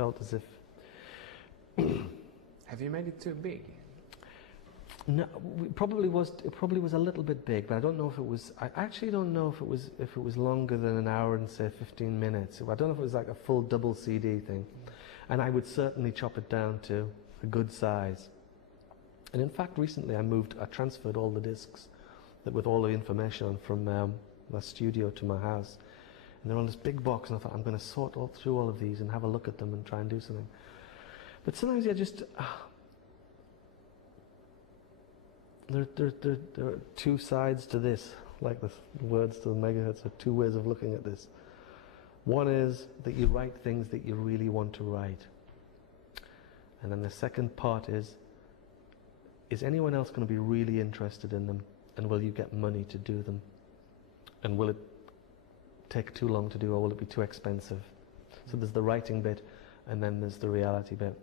felt as if... Have you made it too big? No, it probably was a little bit big, but I don't know if it was. I actually don't know if it was longer than an hour and say 15 minutes. I don't know if it was like a full double CD thing, and I would certainly chop it down to a good size. And in fact, recently I transferred all the discs with all the information on from my studio to my house, and they're on this big box. And I thought I'm going to sort through all of these and have a look at them and try and do something. But sometimes I just. There are two sides to this, like the words to the megahertz are two ways of looking at this. One is that you write things that you really want to write. And then the second part is anyone else going to be really interested in them? And will you get money to do them? And will it take too long to do, or will it be too expensive? So there's the writing bit, and then there's the reality bit.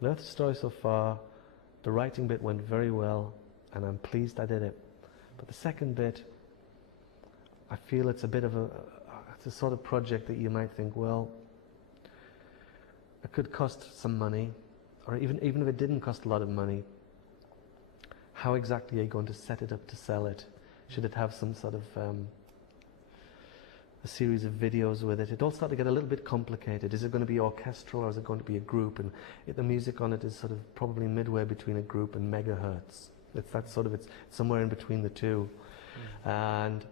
In Earth's Story so far, the writing bit went very well, and I'm pleased I did it. But the second bit, I feel it's a bit of it's a sort of project that you might think, well, it could cost some money, or even if it didn't cost a lot of money, how exactly are you going to set it up to sell it? Should it have some sort of a series of videos with it? It all started to get a little bit complicated. Is it going to be orchestral, or is it going to be a group? And the music on it is sort of probably midway between a group and megahertz. It's somewhere in between the two. And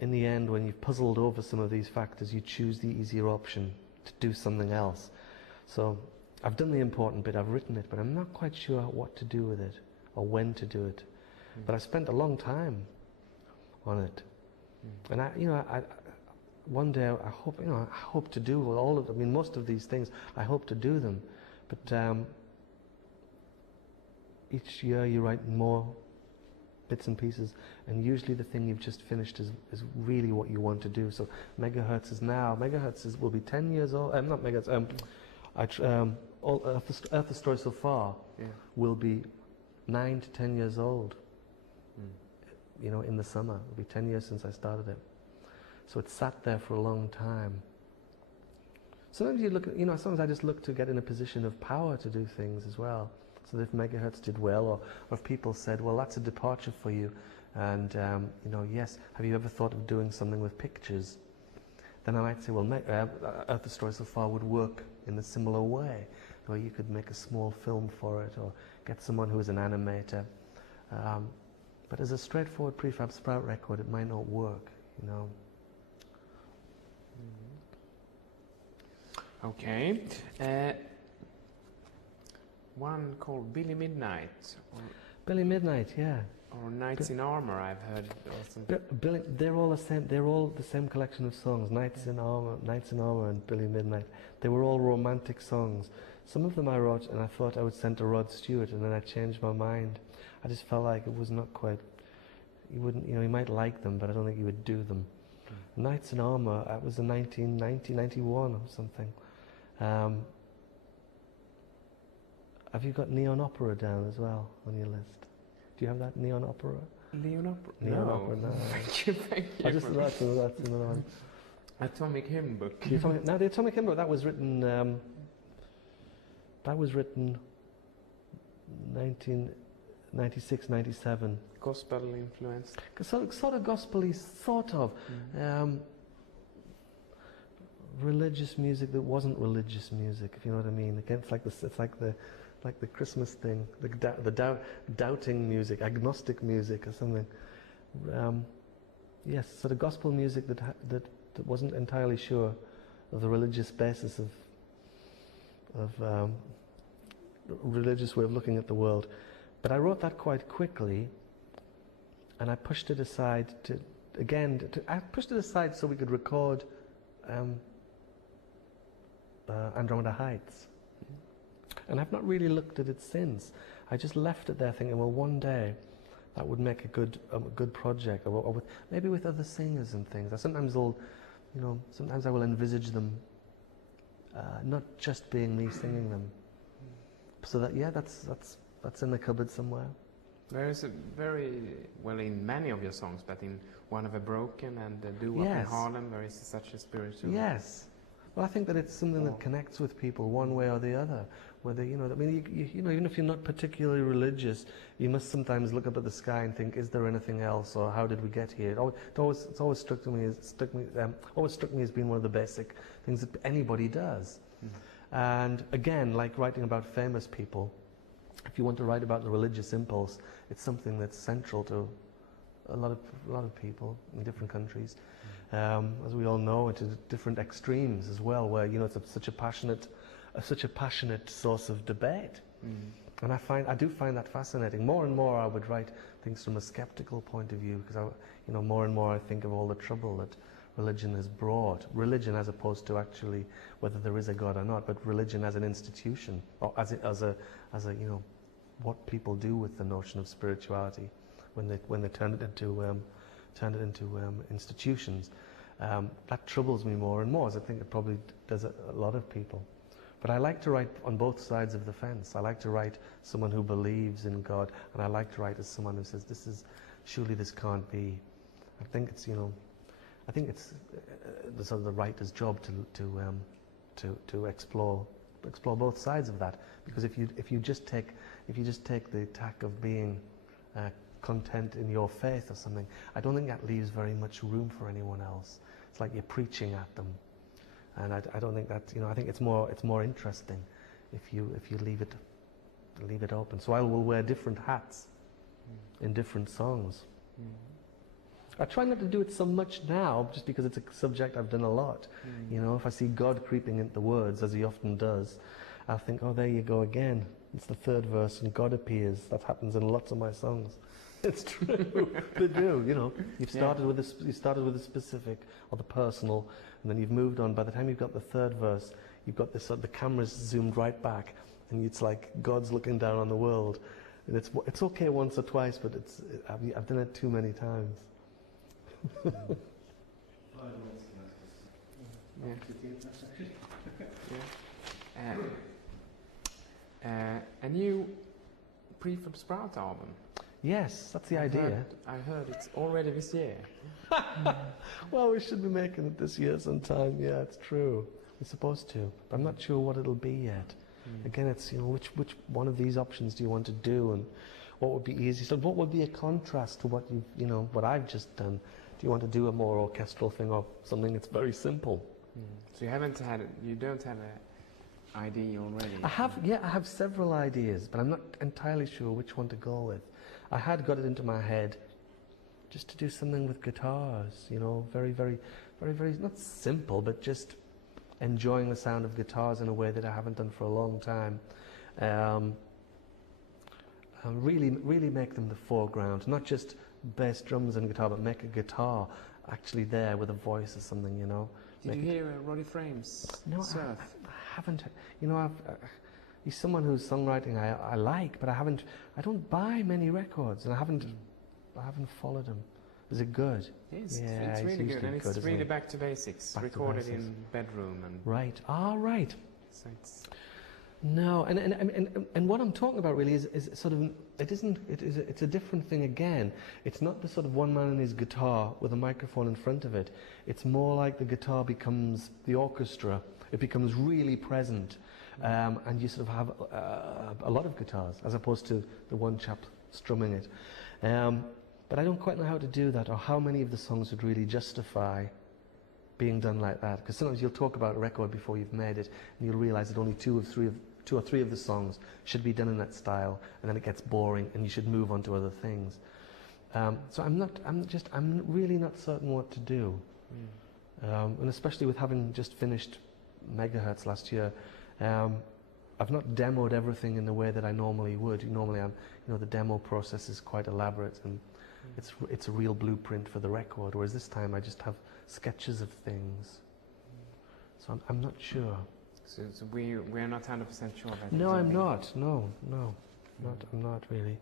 in the end, when you've puzzled over some of these factors, you choose the easier option to do something else. So I've done the important bit, I've written it, but I'm not quite sure what to do with it or when to do it. But I spent a long time on it. And one day I hope to do all of them. I mean, most of these things I hope to do them, but each year you write more bits and pieces, and usually the thing you've just finished is really what you want to do. So Megahertz will be 10 years old. Not Megahertz. All Earth's Story so far will be 9 to 10 years old. In the summer, it'll be 10 years since I started it. So it sat there for a long time. Sometimes you look at, sometimes I just look to get in a position of power to do things as well. So that if Megahertz did well, or if people said, well, that's a departure for you, and yes, have you ever thought of doing something with pictures? Then I might say, well, Earth's Story so far would work in a similar way, where you could make a small film for it, or get someone who is an animator. But as a straightforward prefab sprout record, it might not work, Okay. One called Billy Midnight. Billy Midnight, yeah. Or Knights in Armor, I've heard also. They're all the same. They're all the same collection of songs. Knights in Armor, and Billy Midnight. They were all romantic songs. Some of them I wrote, and I thought I would send to Rod Stewart, and then I changed my mind. I just felt like it was not quite. He wouldn't, he might like them, but I don't think he would do them. Knights in Armor. That was in 1991 or something. Have you got Neon Opera down as well on your list? Do you have that Neon Opera? Neon Opera? Neon Opera, no. Thank you. I just that's another one. Atomic Hymn Book. The Atomic Hymn Book, that was written 1996, 97. Gospel influence. Sort of gospel-y, sort of. Religious music that wasn't religious music, if you know what I mean. Again, it's like the Christmas thing, the doubting music, agnostic music or something. Yes, sort of gospel music that wasn't entirely sure of the religious basis of religious way of looking at the world. But I wrote that quite quickly, and I pushed it aside I pushed it aside so we could record Andromeda Heights. And I've not really looked at it since. I just left it there thinking, well, one day that would make a good project, or maybe with other singers and things. Sometimes I will envisage them not just being me singing them. So that's in the cupboard somewhere. There is in many of your songs, but in One of a Broken and Do Up in Harlem, there is such a spiritual. Yes. Well, I think that it's something that connects with people one way or the other. Whether, you know, I mean, you know, even if you're not particularly religious, you must sometimes look up at the sky and think, is there anything else, or how did we get here? It's always struck me as being one of the basic things that anybody does. And again, like writing about famous people, if you want to write about the religious impulse, it's something that's central to a lot of people in different countries. As we all know, it's different extremes as well, where, you know, it's such a passionate source of debate. And I do find that fascinating. More and more I would write things from a skeptical point of view, because you know, more and more I think of all the trouble that religion has brought. Religion as opposed to actually whether there is a God or not, but religion as an institution, or as a you know, what people do with the notion of spirituality when they turn it into institutions. That troubles me more and more, as I think it probably does a lot of people. But I like to write on both sides of the fence. I like to write someone who believes in God, and I like to write as someone who says, surely this can't be. I think it's, you know, I think it's the sort of the writer's job to explore both sides of that. Because if you just take the tack of being content in your faith or something, I don't think that leaves very much room for anyone else. It's like you're preaching at them. And I don't think that, you know, I think it's more interesting if you leave it open. So I will wear different hats in different songs. I try not to do it so much now, just because it's a subject I've done a lot. You know, if I see God creeping into the words, as he often does, I'll think, oh, there you go again. It's the third verse and God appears. That happens in lots of my songs. It's true. They do, you know. You've started with the specific or the personal, and then you've moved on. By the time you've got the third verse, you've got this the camera's zoomed right back, and it's like God's looking down on the world. And it's okay once or twice, but I've done it too many times. A new Prefab Sprout album. Yes, that's the idea. I heard it's already this year. Well, we should be making it this year sometime. Yeah, it's true. We're supposed to. But I'm not sure what it'll be yet. Again, it's, you know, which one of these options do you want to do, and what would be easy? So what would be a contrast to what I've just done? Do you want to do a more orchestral thing, or something that's very simple? So you don't have an idea already? I have several ideas, but I'm not entirely sure which one to go with. I had got it into my head just to do something with guitars, you know, very, very, very, very, not simple, but just enjoying the sound of guitars in a way that I haven't done for a long time. Really make them the foreground, not just bass, drums and guitar, but make a guitar actually there with a voice or something, you know. Did you hear Roddy Frame's Surf? I haven't. You know, he's someone whose songwriting I like, but I don't buy many records, and I haven't followed him. Is it good? Yes, yeah, it's really good, and it's really it? back to basics. Recorded in bedroom and. Right. Right. So it's. No, and what I'm talking about really is sort of, it's a different thing again. It's not the sort of one man and his guitar with a microphone in front of it. It's more like the guitar becomes the orchestra. It becomes really present, and you sort of have a lot of guitars as opposed to the one chap strumming it. But I don't quite know how to do that, or how many of the songs would really justify being done like that. Because sometimes you'll talk about a record before you've made it, and you'll realise that only two or three of the songs should be done in that style, and then it gets boring, and you should move on to other things. So I'm really not certain what to do. And especially with having just finished Megahertz last year, I've not demoed everything in the way that I normally would. Normally, the demo process is quite elaborate, and it's a real blueprint for the record. Whereas this time, I just have sketches of things. So I'm not sure. So we're not 100% sure about it. No, I'm not. No, I'm not really.